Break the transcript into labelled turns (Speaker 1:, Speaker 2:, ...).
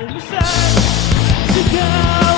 Speaker 1: time decides to.